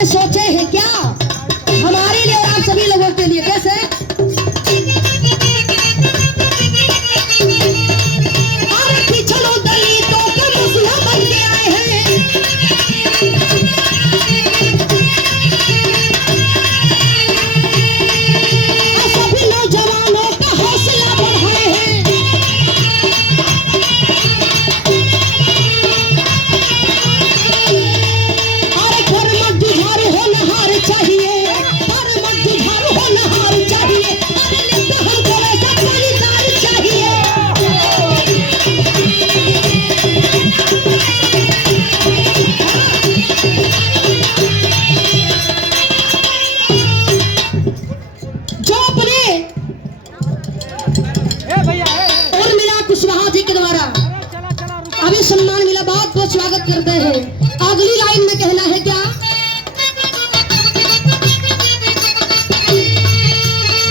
सोचे हैं क्या हमारे लिए और आप सभी लोगों के लिए? कैसे चलो दलितों के मुखिया बन के आए हैं, सभी नौजवानों का हौसला बढ़ाए हैं। अरे घर मत जुझारू होनहार चाहिए, घर मत जुझारू होनहार चाहिए, अरे लिखता हमको ऐसा पानीदार चाहिए। जो अपने और मिला कुशवाहा जी के द्वारा अभी सम्मान मिला, बहुत बहुत स्वागत करते हैं। अगली लाइन में कहना है क्या?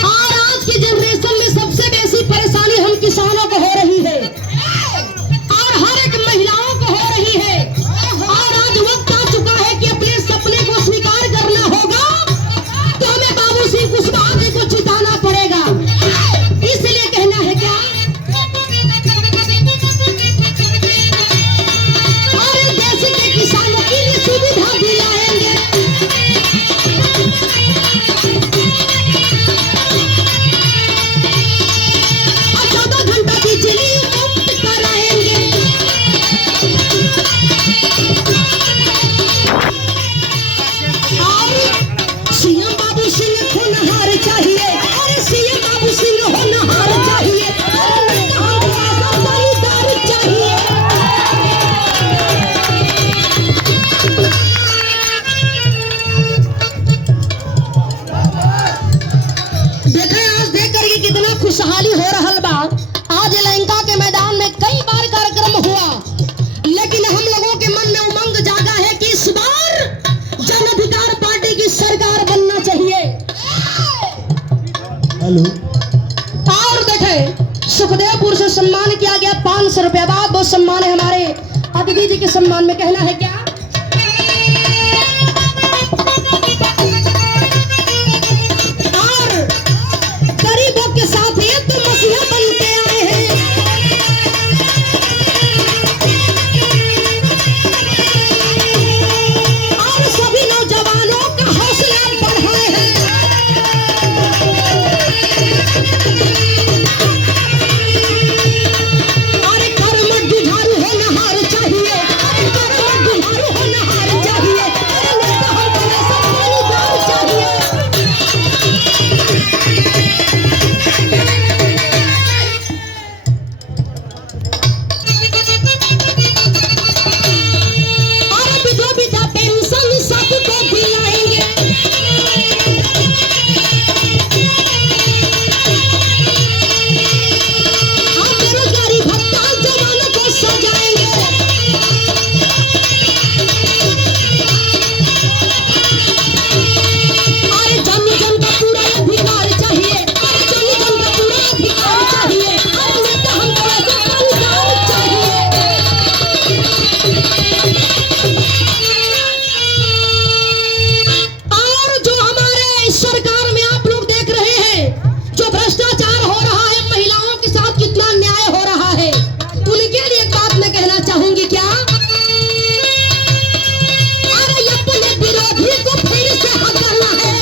और आज की जनरेशन में सबसे बेसी परेशानी हम किसानों को हो रही है और हर एक महिलाओं को हो रही है। और आज वक्त आ चुका है कि अपने सपने को स्वीकार करना होगा, तो हमें बाबू सिंह कुशवाहा जी को जिताना पड़ेगा। इसलिए कहना है क्या? और देश के किसानों के लिए सुविधा दिलाएंगे, और 14 घंटा बिजली मुफ्त कराएंगे। और सीएम बाबू सिंह होनहार चाहिए, अरे सीएम बाबू सिंह होनहार चाहिए, अरे हमको ऐसा पानीदार चाहिए। देखें आज देख करके कितना खुशहाली हो रहा बा। आज लंका के मैदान में कई बार कार्यक्रम हुआ, लेकिन हम लोगों के मन में उमंग जागा है कि इस बार जन अधिकार पार्टी की सरकार बनना चाहिए। हेलो, और देखें सुखदेवपुर से सम्मान किया गया 500 रुपया। बाद बहुत सम्मान है हमारे अतिथि जी के सम्मान में। कहना है क्या? और गरीबों के साथ ये तो मसीहा बन के आए हैं। और सभी नौजवानों का हौसला बढ़ाए हैं। अरे घर मत जुझारू होनहार चाहिए, अरे घर मत जुझारू होनहार चाहिए, अरे नेता हमको ऐसा पानीदार चाहिए। अरे विधवा पेंशन सबको दिलाएंगे, और बेरोजगारी भत्ता जवानों को सजाएंगे। अरे जन जन का पूरा अधिकार चाहिए, अरे जन जन का पूरा अधिकार चाहिए, अरे नेता हमको ऐसा पानीदार चाहिए। और जो हमारे सरकार में आप लोग देख रहे हैं जो भ्रष्टाचार हो रहा है, महिलाओं के साथ कितना न्याय हो रहा है, उनके लिए एक बात मैं कहना चाहूंगी। क्या? अरे ये अपने विरोधी को फिर से हटाना है।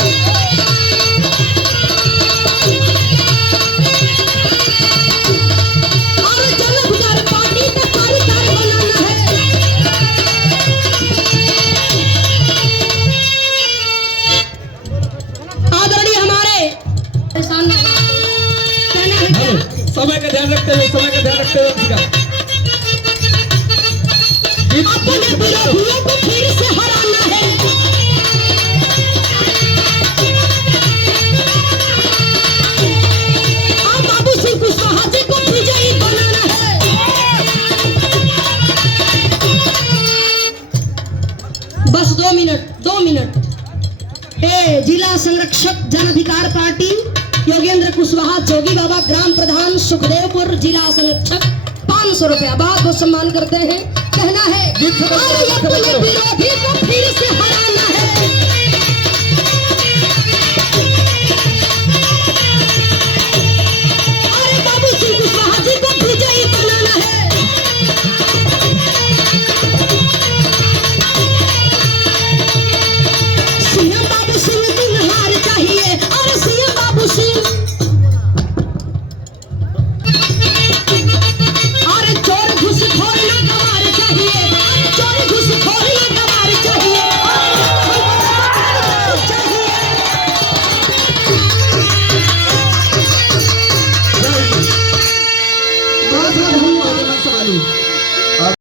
और जन अधिकार पार्टी का कार्यकाल बनाना है। आदरणीय हमारे किसान कहना है क्या? समय का ध्यान रखते हुए, समय का ध्यान रखते हुए उनका अपने विरोधियों को फिर से हराना है। और बाबू सिंह कुशवाहा जी को विजयी बनाना है। बस 2 मिनट, 2 मिनट। जिला संरक्षक जन अधिकार पार्टी योगेंद्र कुशवाहा, जोगी बाबा ग्राम प्रधान सुखदेवपुर, जिला संरक्षक 500 रुपया। बहुत बहुत सम्मान करते हैं। कहना है और अपने विरोधी को फिर से हराना